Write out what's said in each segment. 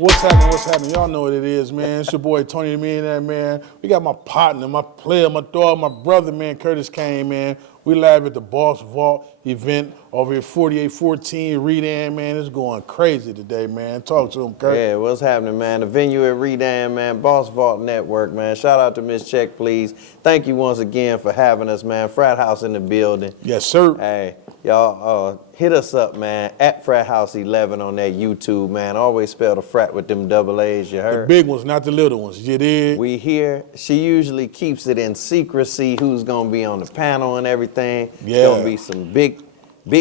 What's happening? What's happening? Y'all know what it is, man. It's your boy Tony the Millionaire, man. We got my partner, my player, my dog, my brother, man, Curtis Kane, man. We live at the Boss Vault event over here, 4814 Redan, man. It's going crazy today, man. Talk to him, Kurt. Yeah, what's happening, man? The venue at Redan, man. Boss Vault Network, man. Shout out to Miss Checkplease. Thank you once again for having us, man. Frat House in the building. Yes, sir. Hey, y'all hit us up, man, at Frat House 11 on that YouTube, man. Always spell the frat with them double A's, you heard? The big ones, not the little ones. You did? We here. She usually keeps it in secrecy who's going to be on the panel and everything. Yeah. Going to be some big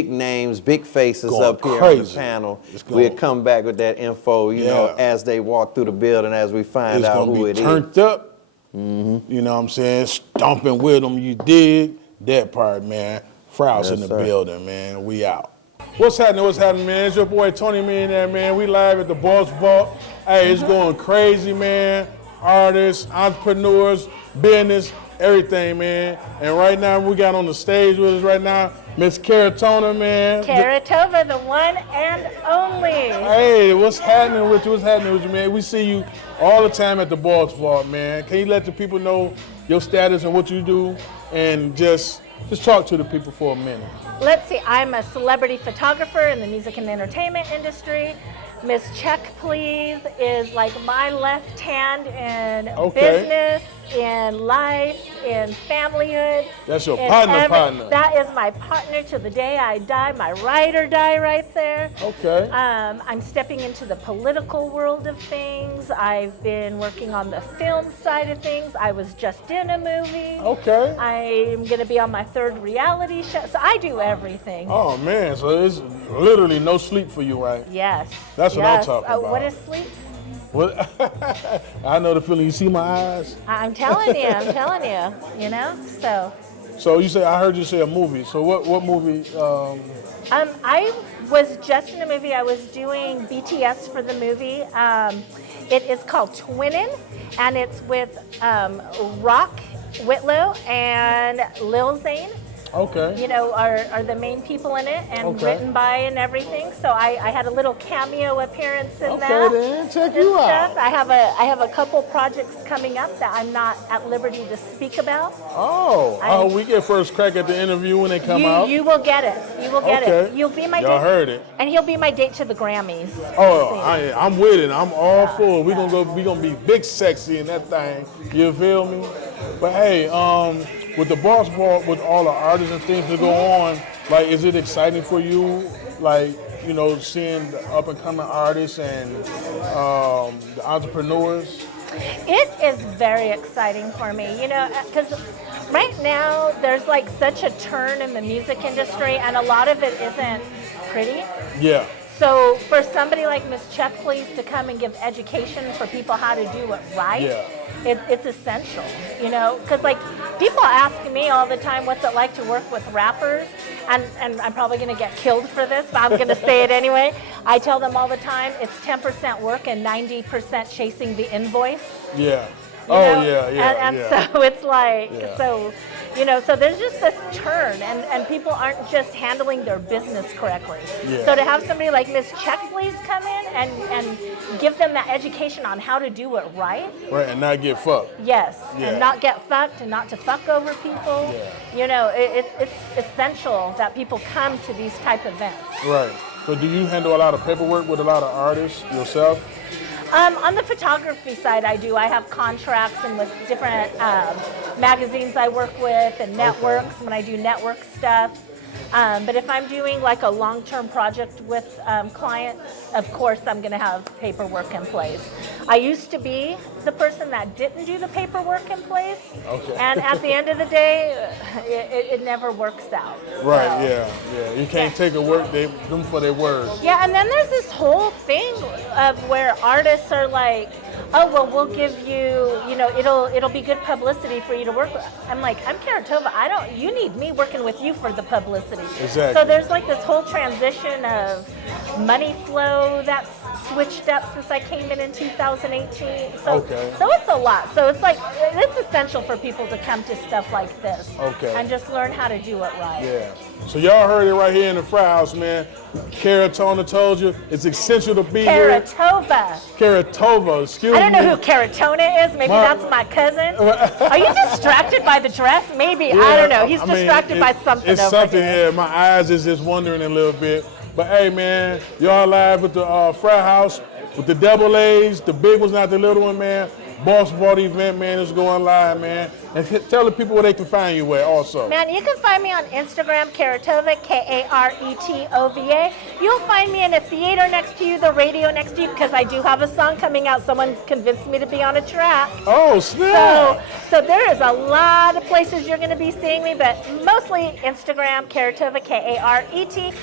names, big faces Going up here crazy. on the panel. Going- We'll come back with that info, you know, as they walk through the building, as we find out who it It's is. going to be turned up. You know what I'm saying? Stomping with them, you dig? That part, man. Frat House in the building, man. We out. What's happening? What's happening, man? It's your boy Tony Millionaire, man. We live at the Boss Vault. Hey, it's going crazy, man. Artists, entrepreneurs, business, everything, man. And right now, we got on the stage with us right now, Miss Caratona, man. Caratova, the one and only. Hey, what's happening with you? What's happening with you, man? We see you all the time at the Boss Vault, man. Can you let the people know your status and what you do, and just talk to the people for a minute? Let's see, I'm a celebrity photographer in the music and entertainment industry. Miss Checkplease is like my left hand in business, in life, in familyhood. That's your partner. That is my partner to the day I die, my ride or die right there. Okay. I'm stepping into the political world of things. I've been working on the film side of things. I was just in a movie. Okay. I'm going to be on my third reality show. So I do everything. Oh, man. So it's literally no sleep for you, right? Yes. That's what I'm talking about. What is sleep? What? I know the feeling. You see my eyes? I'm telling you, you know? So you say, I heard you say a movie. So what movie? I was just in a movie. I was doing BTS for the movie. It is called Twinnin', and it's with Rock Whitlow and Lil Zane. Okay. You know, are the main people in it, and written by and everything. So I had a little cameo appearance in that. Okay, then check you out. I have a couple projects coming up that I'm not at liberty to speak about. Oh, we get first crack at the interview when they come out. You will get it. You will get it. You'll be my Y'all date. heard it. And he'll be my date to the Grammys. Oh, I'm with it. I'm all for it. We gonna be big sexy in that thing. You feel me? But hey, with the Boss Vault, with all the artists and things that go on, like, is it exciting for you, like, you know, seeing the up and coming artists and the entrepreneurs? It is very exciting for me, you know, because right now there's like such a turn in the music industry, and a lot of it isn't pretty. Yeah. So for somebody like Miss Checkplease to come and give education for people how to do it right, it's essential, you know, because like people ask me all the time, what's it like to work with rappers? And I'm probably going to get killed for this, but I'm going to say it anyway. I tell them all the time, it's 10% work and 90% chasing the invoice. Yeah. You know? And so it's like, so, you know, so there's just this turn, and people aren't just handling their business correctly. Yeah. So to have somebody like Miss Checkplease come in and give them that education on how to do it right. Right, and not get fucked. Yes, and not get fucked, and not to fuck over people. Yeah. You know, it's essential that people come to these type of events. Right. So do you handle a lot of paperwork with a lot of artists yourself? On the photography side, I do. I have contracts and with different magazines I work with and networks when I do network stuff. But if I'm doing like a long-term project with clients, of course I'm going to have paperwork in place. I used to be the person that didn't do the paperwork in place, and at the end of the day, it never works out. Right, yeah. You can't take a work them for their word. Yeah, and then there's this whole thing of where artists are like, oh, well, we'll give you, you know, it'll be good publicity for you to work with. I'm like, I'm Caratova. You need me working with you for the publicity. Exactly. So there's like this whole transition of money flow that's switched up since I came in 2018. So, Okay. so it's a lot. So it's like, it's essential for people to come to stuff like this. Okay. And just learn how to do it right. Yeah. So y'all heard it right here in the Fry House, man. Caratona told you it's essential to be here. Caratova. Caratova, excuse me. I don't know who Caratona is. Maybe that's my cousin. Are you distracted by the dress? Maybe. I don't know. He's distracted by something It's over something here. here. My eyes is just wandering a little bit. But hey, man, y'all live with the Fry House, with the double A's, the big ones, not the little one, man. Boss Vault event, man, is going live, man. And tell the people where they can find you at also. Man, you can find me on Instagram, Karetova, Karetova. You'll find me in a theater next to you, the radio next to you, because I do have a song coming out. Someone convinced me to be on a track. Oh, snap. So there is a lot of places you're going to be seeing me, but mostly Instagram, Karetova, Karetova.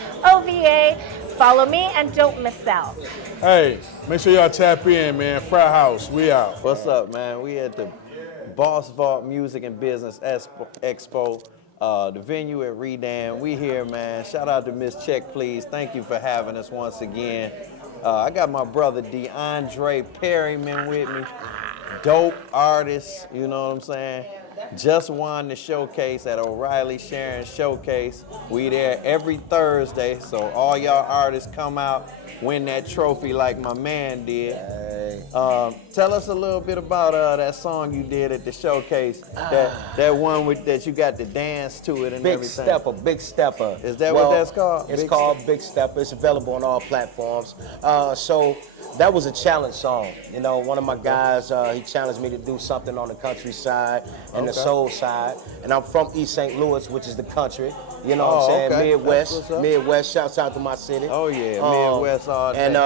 Follow me and don't miss out. Hey, make sure y'all tap in, man. Fry House, we out. What's up, man? We at the Boss Vault Music and Business Expo, the venue at Redan. We here, man. Shout out to Miss Checkplease. Thank you for having us once again. I got my brother DeAndre Perryman with me. Dope artist, you know what I'm saying? Just won the showcase at O'Reilly Sharon Showcase. We there every Thursday, so all y'all artists come out, win that trophy like my man did. Tell us a little bit about that song you did at the showcase, that one that you got to dance to it and everything. Big Stepper. Is that what that's called? It's called Big Stepper. It's available on all platforms. So that was a challenge song. You know, one of my guys, he challenged me to do something on the countryside and the soul side. And I'm from East St. Louis, which is the country. You know what I'm saying? Okay. Midwest. Midwest. Shouts out to my city. Oh yeah, Midwest all day. And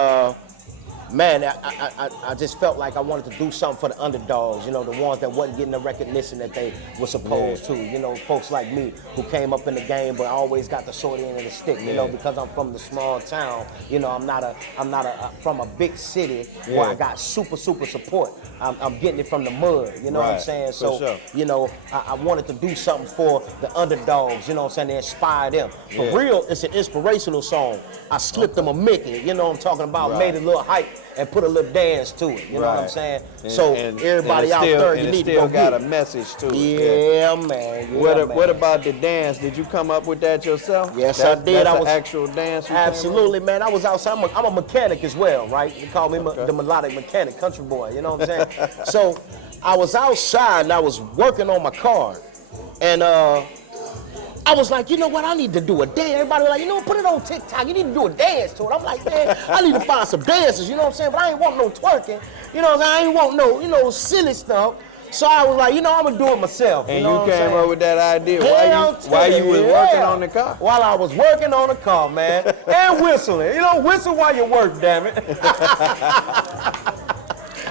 man, I just felt like I wanted to do something for the underdogs, you know, the ones that wasn't getting the recognition that they were supposed to. You know, folks like me who came up in the game but always got the short end of the stick, you know, because I'm from the small town. You know, I'm not from a big city where I got super support. I'm getting it from the mud, you know what I'm saying? So, you know, I wanted to do something for the underdogs, you know what I'm saying, to inspire them. For real, it's an inspirational song. I slipped them a Mickey, you know what I'm talking about, made a little hype and put a little dance to it, you know what I'm saying? So everybody out there, you need to go got get a message to it. Yeah, man. What about the dance? Did you come up with that yourself? Yes, I did. That's an actual dance you absolutely, man. I was outside. I'm a mechanic as well, right? They call me the melodic mechanic, country boy, you know what I'm saying? So I was outside and I was working on my car. And I was like, you know what, I need to do a dance. Everybody was like, you know what, put it on TikTok. You need to do a dance to it. I'm like, man, I need to find some dances, you know what I'm saying? But I ain't want no twerking. You know what I'm saying? I ain't want no, you know, silly stuff. So I was like, you know, I'm gonna do it myself. And you know you came up with that idea while you was working on the car? While I was working on the car, man. And whistling. You know, whistle while you work, damn it.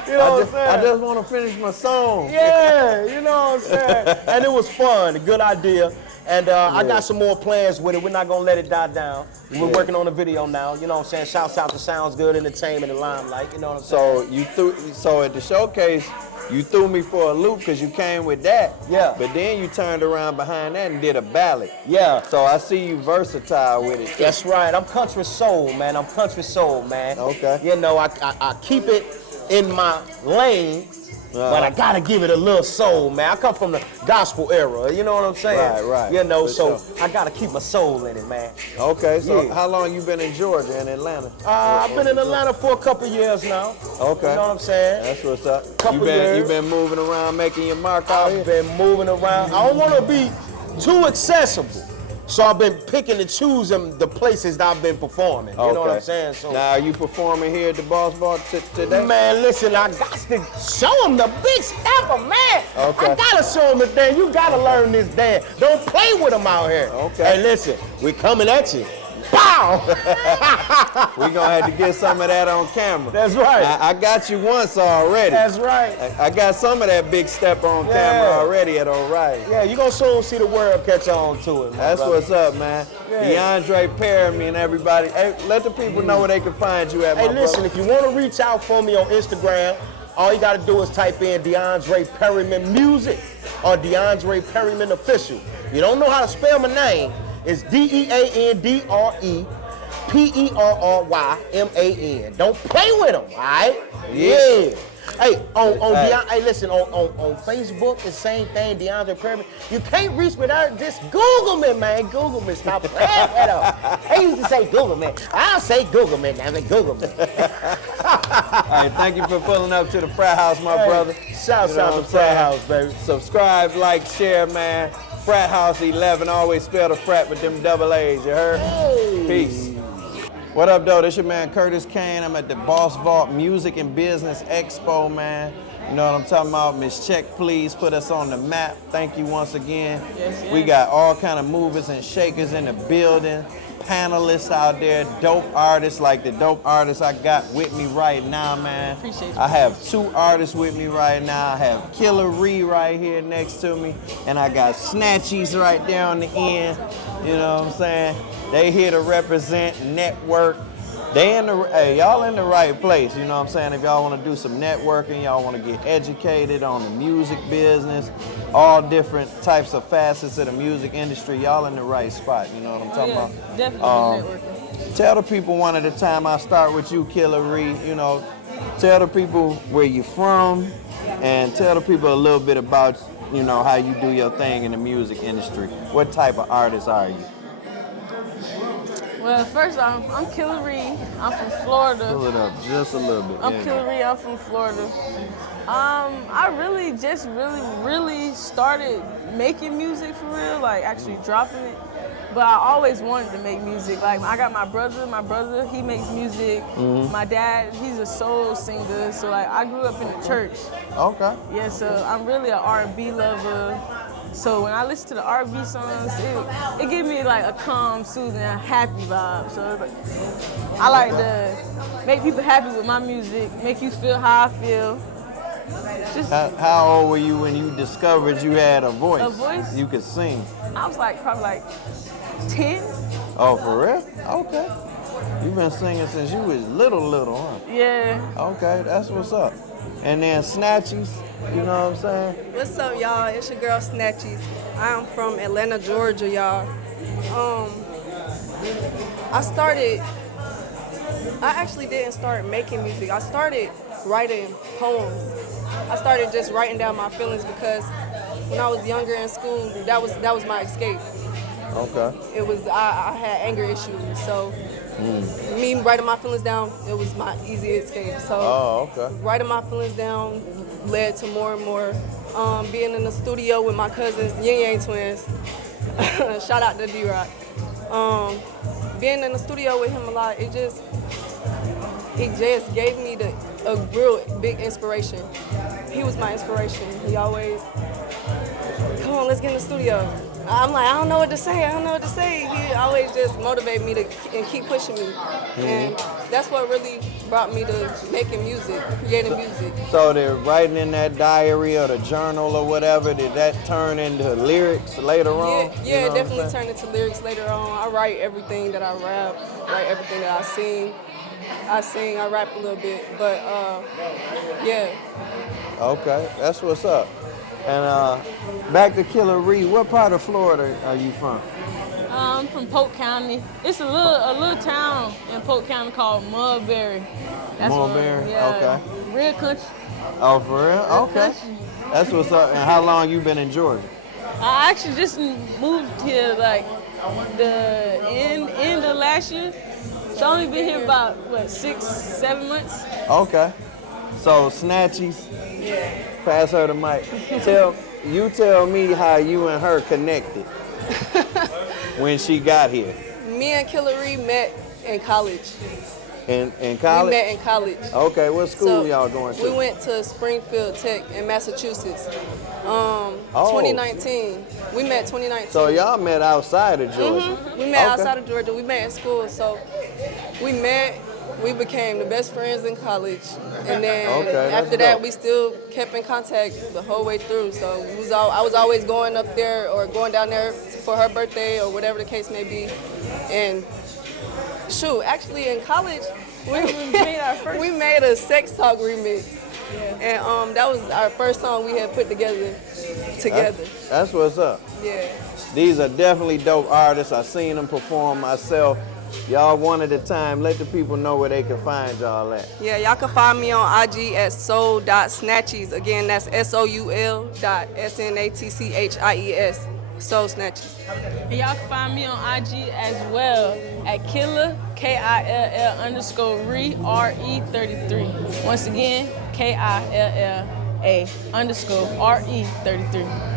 You know what I'm saying? I just want to finish my song. Yeah, you know what I'm saying? And it was fun, a good idea. And I got some more plans with it. We're not gonna let it die down. We're working on a video now, you know what I'm saying? Shouts out to Sounds Good Entertainment and Limelight, you know what I'm saying? So at the showcase, you threw me for a loop because you came with that. Yeah. But then you turned around behind that and did a ballad. Yeah. So I see you versatile with it. That's right. I'm country soul, man. Okay. You know, I keep it in my lane, but I gotta give it a little soul, man. I come from the gospel era, you know what I'm saying? Right. You know, For I gotta keep my soul in it, man. Okay, so how long you been in Georgia and Atlanta? I've been in Atlanta for a couple years now. Okay. You know what I'm saying? That's what's up. Couple years. You been moving around, making your mark out here? I've been moving around. I don't want to be too accessible. So I've been picking and choosing the places that I've been performing. You know what I'm saying? So now, are you performing here at the Boss Vault today? man, listen, I got to show them the big stepper, man. Okay. I gotta show them the dance. You gotta learn this dance. Don't play with them out here. Okay. Hey, listen, we're coming at you. Pow! We're gonna have to get some of that on camera. That's right. I got you once already. That's right. I got some of that big step on camera already at O'Reilly. Yeah, you gonna soon see the world catch on to it, man. That's what's up, man. Yeah. DeAndre Perryman and everybody. Hey, let the people know where they can find you at, my Hey, listen, brother. if you want to reach out for me on Instagram, all you got to do is type in DeAndre Perryman Music or DeAndre Perryman Official. You don't know how to spell my name, it's DeAndre Perryman. Don't play with them, all right? Yeah. Hey, hey, listen, on Facebook, the same thing, DeAndre Perryman. You can't reach me there, just Google me, man. Google me, stop playing with them. They used to say Google me. I'll say Google me, now Google me. All right, thank you for pulling up to the Frat House, my brother. Shouts out to Frat House, baby. Subscribe, like, share, man. Frat House 11, always spell the frat with them double A's, you heard? Hey. Peace. What up, though? This your man Curtis Kane. I'm at the Boss Vault Music and Business Expo, man. You know what I'm talking about? Miss Checkplease put us on the map. Thank you once again. Yes. We got all kind of movers and shakers in the building. Panelists out there, dope artists like the dope artists I got with me right now, man. Appreciate you. I have 2 artists with me right now. I have Killer Ree right here next to me, and I got Snatchies right there on the end. You know what I'm saying? They here to represent, network. Hey, y'all in the right place, you know what I'm saying? If y'all want to do some networking, y'all want to get educated on the music business, all different types of facets of the music industry, y'all in the right spot, you know what I'm talking about? Definitely networking. Tell the people one at a time. I'll start with you, Killer Ree. You know, tell the people where you're from, and tell the people a little bit about, you know, how you do your thing in the music industry. What type of artist are you? Well, first off, I'm Killer Ree. I'm from Florida. Pull it up just a little bit. I'm Killer Ree. I'm from Florida. I really just really started making music for real, like actually dropping it. But I always wanted to make music. Like I got my brother, he makes music. My dad, he's a soul singer. So like I grew up in the church. Okay. Yeah, so I'm really an R&B lover. So when I listen to the R&B songs, it gives me like a calm, soothing, happy vibe. So I like to make people happy with my music, make you feel how I feel. How old were you when you discovered you had a voice? A voice? You could sing. I was like probably like 10. Oh, for real? Okay. You've been singing since you was little, huh? Yeah. Okay, that's what's up. And then Snatchies, you know what I'm saying? What's up, y'all? It's your girl Snatchies. I'm from Atlanta, Georgia, y'all. I actually didn't start making music. I started writing poems. I started just writing down my feelings because when I was younger in school, that was my escape. Okay. It was I had anger issues, so me writing my feelings down, it was my easy escape. So writing my feelings down led to more and more. Being in the studio with my cousins, Yin Yang twins. Shout out to D-Rock. Being in the studio with him a lot, it just gave me a real big inspiration. He was my inspiration. He always, come on, let's get in the studio. I'm like, I don't know what to say. He always just motivated me and keep pushing me. And that's what really brought me to making music, creating music. So the writing in that diary or the journal or whatever, did that turn into lyrics later on? Yeah, you know it definitely turned into lyrics later on. I write everything that I rap, write everything that I sing. I rap a little bit, but yeah. Okay, that's what's up. And back to Killer Ree, what part of Florida are you from? I'm from Polk County. It's a little town in Polk County called Mulberry. Mulberry? Yeah, okay. Real country. Oh, for real? Okay. Country. That's what's up. And how long you been in Georgia? I actually just moved here like the end of last year. So I only been here about 6-7 months. Okay. So Snatchies, pass her the mic. Tell me how you and her connected when she got here. Me and Killer Ree met in college. In college? We met in college. Okay, what school y'all going to? We went to Springfield Tech in Massachusetts. 2019. We met 2019. So y'all met outside of Georgia? We met outside of Georgia. We met in school. So we met. We became the best friends in college. And then after that, we still kept in contact the whole way through. So I was always going up there or going down there for her birthday or whatever the case may be. And shoot, actually in college, we made a Sex Talk remix. Yeah. And that was our first song we had put together. That's what's up. Yeah. These are definitely dope artists. I've seen them perform myself. Y'all one at a time. Let the people know where they can find y'all at. Yeah, y'all can find me on IG at soul.snatchies. Again, that's SOUL.SNATCHIES. Soul Snatchies. And y'all can find me on IG as well at Killer, KILL_RE, RE33. Once again, KILLA_RE33.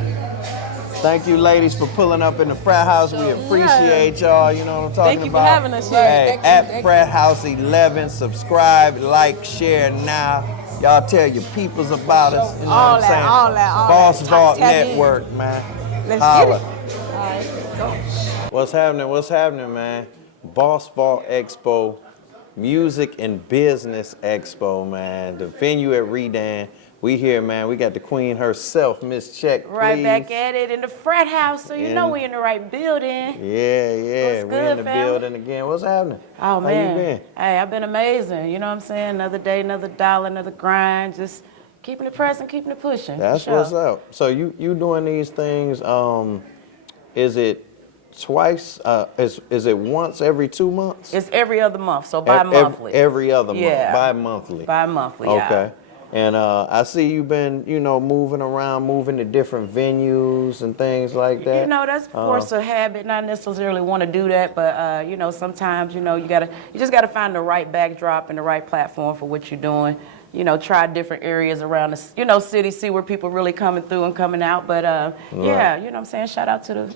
Thank you, ladies, for pulling up in the frat house. We appreciate y'all. You know what I'm talking Thank you about. for having us here. Hey, at Frat House 11, subscribe, like, share now. Y'all tell your peoples about us. You know All what I'm saying? all that. Boss Vault Tap in. Network, man. Let's Holla. get it. All right, go. What's happening? What's happening, man? Boss Vault Expo, Music and Business Expo, man. The venue at Redan. We here, man. We got the queen herself, Miss Checkplease. Right back at it in the frat house, so you know we in the right building. Yeah. What's We good, in the family? building again. What's happening? Oh, man. How you been? Hey, I've been amazing. You know what I'm saying? Another day, another dollar, another grind. Just keeping it pressing, keeping it pushing. That's for sure. what's up. So you doing these things, is it twice, is it once every 2 months? It's every other month, so bi-monthly. Every other month, Yeah. bi-monthly. Bi-monthly, yeah. Okay. And I see you've been, moving around, moving to different venues and things like that. You know, that's force of habit. Not necessarily want to do that, but sometimes you just gotta find the right backdrop and the right platform for what you're doing. Try different areas around the city, see where people really coming through and coming out. But yeah, you know what I'm saying. Shout out to the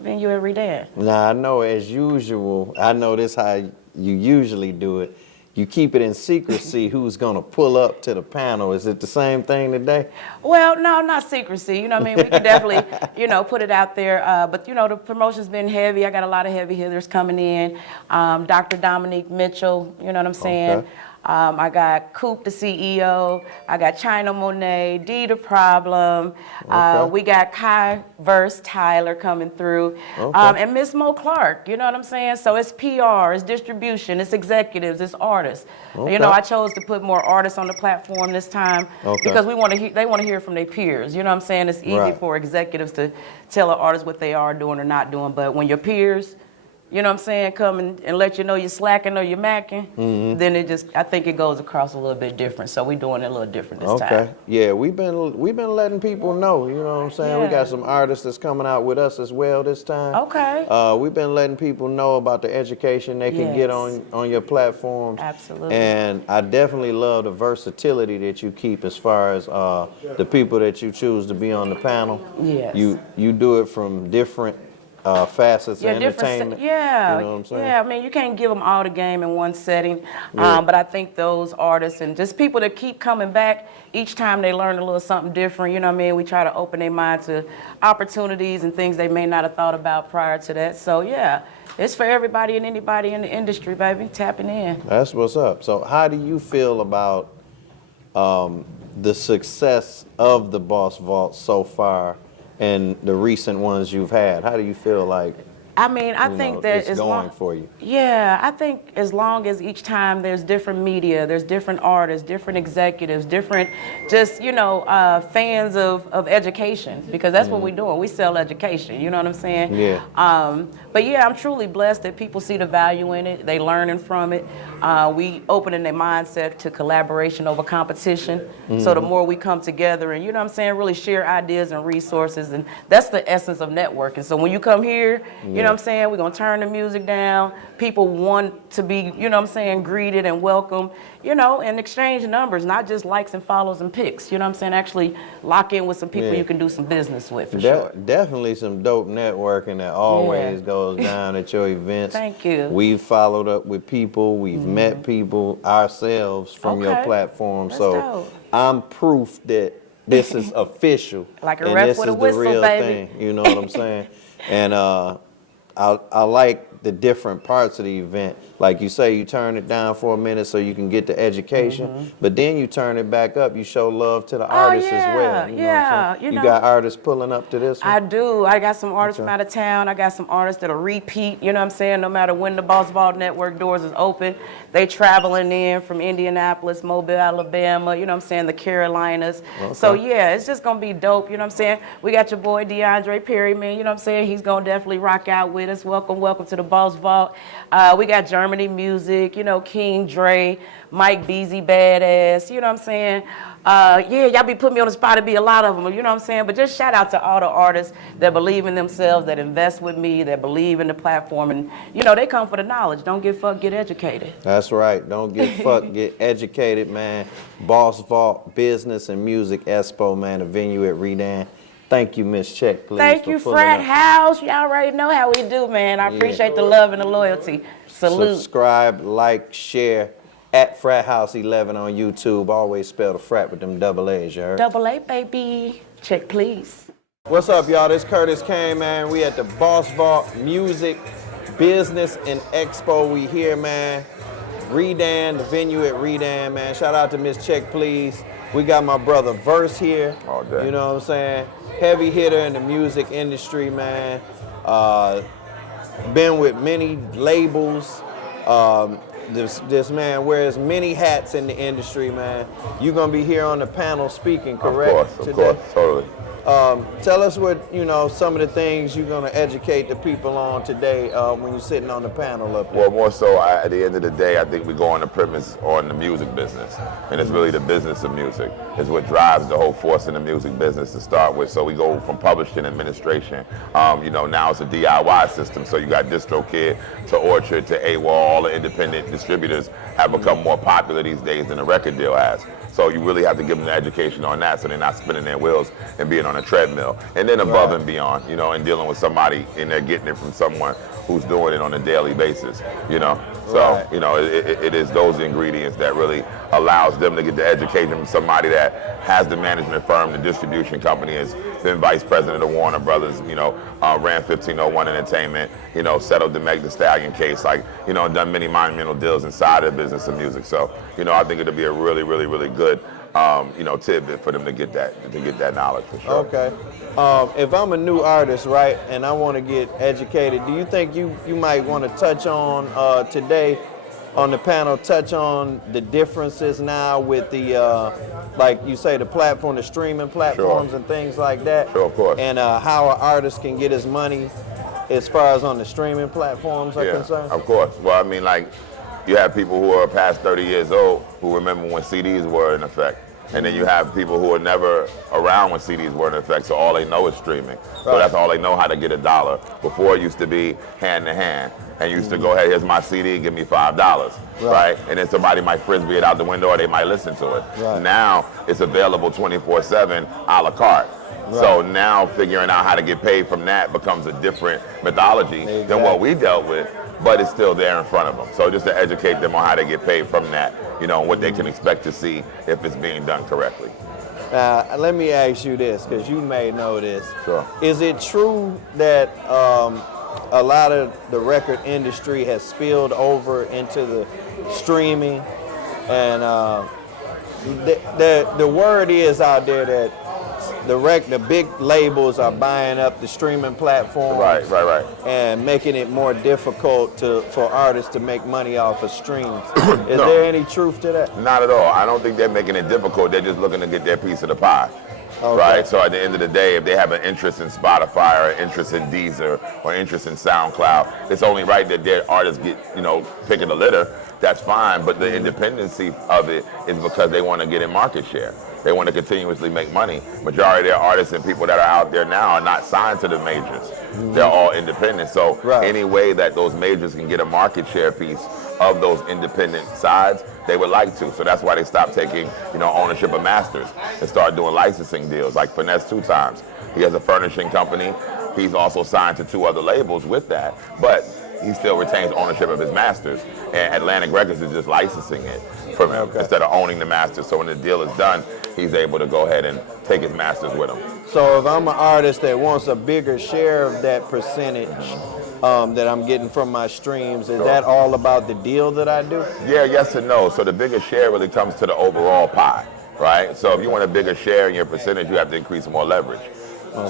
venue every day. Now I know, as usual, I know this how you usually do it. You keep it in secrecy who's gonna pull up to the panel. Is it the same thing today? Well, no, not secrecy. We can definitely, put it out there. But the promotion's been heavy. I got a lot of heavy hitters coming in. Dr. Dominique Mitchell, you know what I'm saying? Okay. I got Coop, the CEO. I got China Monet, D the Problem. Okay. We got Kai Verse Tyler coming through. Okay. And Miss Mo Clark, you know what I'm saying? So it's PR, it's distribution, it's executives, it's artists. Okay. I chose to put more artists on the platform this time because they want to hear from their peers. You know what I'm saying? It's easy for executives to tell an artist what they are doing or not doing, but when your peers, you know what I'm saying, come and let you know you're slacking or you're macking, then I think it goes across a little bit different. So we're doing it a little different this time. Okay. Yeah, we've been letting people know, you know what I'm saying? We Yeah. got some artists that's coming out with us as well this time. Okay. We've been letting people know about the education they can get Yes. on your platforms. Absolutely. And I definitely love the versatility that you keep as far as the people that you choose to be on the panel. Yes. You do it from different facets of entertainment. Yeah, You know what I'm saying? yeah. I mean, you can't give them all the game in one setting, but I think those artists and just people that keep coming back each time they learn a little something different. You know what I mean? We try to open their mind to opportunities and things they may not have thought about prior to that. So yeah, it's for everybody and anybody in the industry, baby. Tapping in. That's what's up. So how do you feel about the success of the Boss Vault so far and the recent ones you've had? How do you feel like I mean, I think that it's as going long, for you? Yeah, I think as long as each time there's different media, there's different artists, different executives, different, just fans of education, because that's what we're doing. We sell education. You know what I'm saying? Yeah. But yeah, I'm truly blessed that people see the value in it. They learning from it. We opening their mindset to collaboration over competition. So the more we come together and really share ideas and resources, and that's the essence of networking. So when you come here, you know what I'm saying, we're gonna turn the music down. People want to be, greeted and welcome, and exchange numbers, not just likes and follows and picks. You know what I'm saying? Actually lock in with some people you can do some business with for sure. Definitely some dope networking that always goes down at your events. Thank you. We've followed up with people, we've met people ourselves from your platform. That's so dope. I'm proof that this is official. Like a and ref this with is a whistle, the real baby. thing. You know what I'm saying? And I like the different parts of the event. Like you say, you turn it down for a minute so you can get the education, but then you turn it back up. You show love to the artists as well. You know what I'm saying? You got artists pulling up to this one? I do. I got some artists from out of town. I got some artists that'll repeat, you know what I'm saying? No matter when the Boss Vault Network doors is open, they traveling in from Indianapolis, Mobile, Alabama, you know what I'm saying, the Carolinas. So yeah, it's just gonna be dope, you know what I'm saying? We got your boy DeAndre Perryman, you know what I'm saying? He's gonna definitely rock out with us. Welcome to the Boss Vault. We got Germany music, you know, King Dre, Mike Beasley, Badass, you know what I'm saying? Yeah, y'all be putting me on the spot to be a lot of them, you know what I'm saying? But just shout out to all the artists that believe in themselves, that invest with me, that believe in the platform, and, you know, they come for the knowledge. Don't get fucked, get educated. That's right. Don't get fucked, get educated, man. Boss Vault, Business and Music Expo, man, the venue at Redan. Thank you, Miss Checkplease. Thank you, Frat House. Y'all already know how we do, man. I appreciate the love and the loyalty. Salute. Subscribe, like, share. At Frat House 11 on YouTube. Always spell the frat with them double A's, you heard? Double A, baby. Checkplease. What's up, y'all? This Curtis Kane, man. We at the Boss Vault Music, Business, and Expo. We here, man. Redan, the venue at Redan, man. Shout out to Miss Checkplease. We got my brother Verse here. All day. You know what I'm saying? Heavy hitter in the music industry, man. Been with many labels. This man wears many hats in the industry, man. You're gonna be here on the panel speaking, correct? Of course, totally. Tell us what, you know, some of the things you're gonna educate the people on today when you're sitting on the panel up there. Well, more so, at the end of the day, I think we go on the premise on the music business. And it's really the business of music. It's what drives the whole force in the music business to start with. So we go from publishing administration. You know, now it's a DIY system. So you got DistroKid to Orchard to AWOL. All the independent distributors have become more popular these days than a record deal has. So you really have to give them the education on that so they're not spinning their wheels and being on a treadmill. And then above and beyond, you know, and dealing with somebody and they're getting it from someone who's doing it on a daily basis, you know. So, you know, it is those ingredients that really allows them to get the education from somebody that has the management firm, the distribution company, has been vice president of Warner Brothers, you know, ran 1501 Entertainment, you know, settled the Meg Thee Stallion case, like, you know, done many monumental deals inside of the business of music. So, you know, I think it'll be a really, really, really good, you know, tidbit for them to get that knowledge for sure. Okay. If I'm a new artist, right, and I want to get educated, do you think you might want to touch on today on the panel, touch on the differences now with the, like you say, the platform, the streaming platforms and things like that? Sure, of course. And how an artist can get his money as far as on the streaming platforms are concerned? Of course. Well, I mean, like, you have people who are past 30 years old who remember when CDs were in effect. And then you have people who are never around when CDs were in effect, so all they know is streaming. So that's all they know how to get $1. Before it used to be hand to hand. And you used to go, hey, here's my CD, give me $5, right? And then somebody might frisbee it out the window or they might listen to it. Now it's available 24/7 a la carte. So now figuring out how to get paid from that becomes a different methodology than what we dealt with, but it's still there in front of them. So just to educate them on how to get paid from that, you know, what they can expect to see if it's being done correctly. Let me ask you this, because you may know this. Sure. Is it true that a lot of the record industry has spilled over into the streaming, and the word is out there that the big labels are buying up the streaming platforms, right, and making it more difficult for artists to make money off of streams. Is there any truth to that? Not at all. I don't think they're making it difficult. They're just looking to get their piece of the pie. Right? So at the end of the day, if they have an interest in Spotify or interest in Deezer or interest in SoundCloud, it's only right that their artists get, you know, picking the litter. That's fine. But the independency of it is because they want to get in market share. They want to continuously make money. Majority of their artists and people that are out there now are not signed to the majors. They're all independent. So any way that those majors can get a market share piece of those independent sides, they would like to. So that's why they stopped taking, you know, ownership of masters and started doing licensing deals, like Finesse 2 Times. He has a furnishing company. He's also signed to 2 other labels with that, but he still retains ownership of his masters. And Atlantic Records is just licensing it from him instead of owning the masters. So when the deal is done, he's able to go ahead and take his masters with him. So if I'm an artist that wants a bigger share of that percentage that I'm getting from my streams, is that all about the deal that I do? Yeah, yes and no. So the bigger share really comes to the overall pie, right? So if you want a bigger share in your percentage, you have to increase more leverage,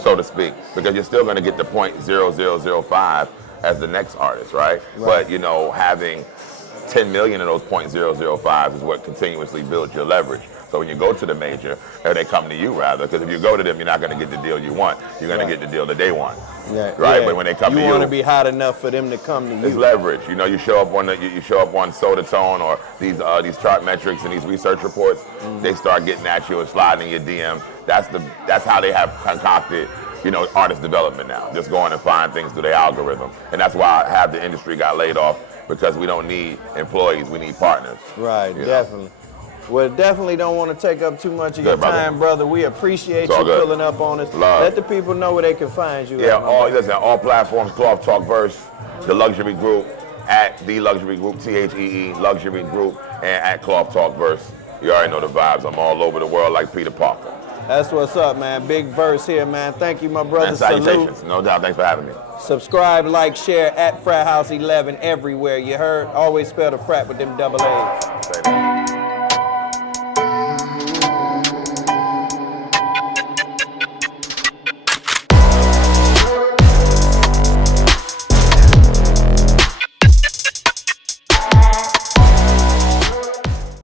so to speak, because you're still going to get the 0.0005 as the next artist, right? But, you know, having 10 million of those 0.005 is what continuously builds your leverage. So when you go to the major, or they come to you rather, because if you go to them, you're not going to get the deal you want. You're going to get the deal that they want. Yeah, right? Yeah. But when they come to you, you want to be hot enough for them to come to you. It's leverage. You know, you show up on you show up on Soda Tone or these chart metrics and these research reports. They start getting at you and sliding in your DM. That's how they have concocted, you know, artist development now. Just going and find things through their algorithm, and that's why half the industry got laid off, because we don't need employees, we need partners. Right, definitely. Well, definitely don't want to take up too much of your time, brother. We appreciate you pulling up on us. Let the people know where they can find you. Yeah, all platforms, Cloth Talk Verse, The Luxury Group, at The Luxury Group, THEE, Luxury Group, and at Cloth Talk Verse. You already know the vibes. I'm all over the world like Peter Parker. That's what's up, man. Big Verse here, man. Thank you, my brother. And salutations. No doubt. Thanks for having me. Subscribe, like, share at Frat House 11 everywhere. You heard? Always spell the frat with them double A's.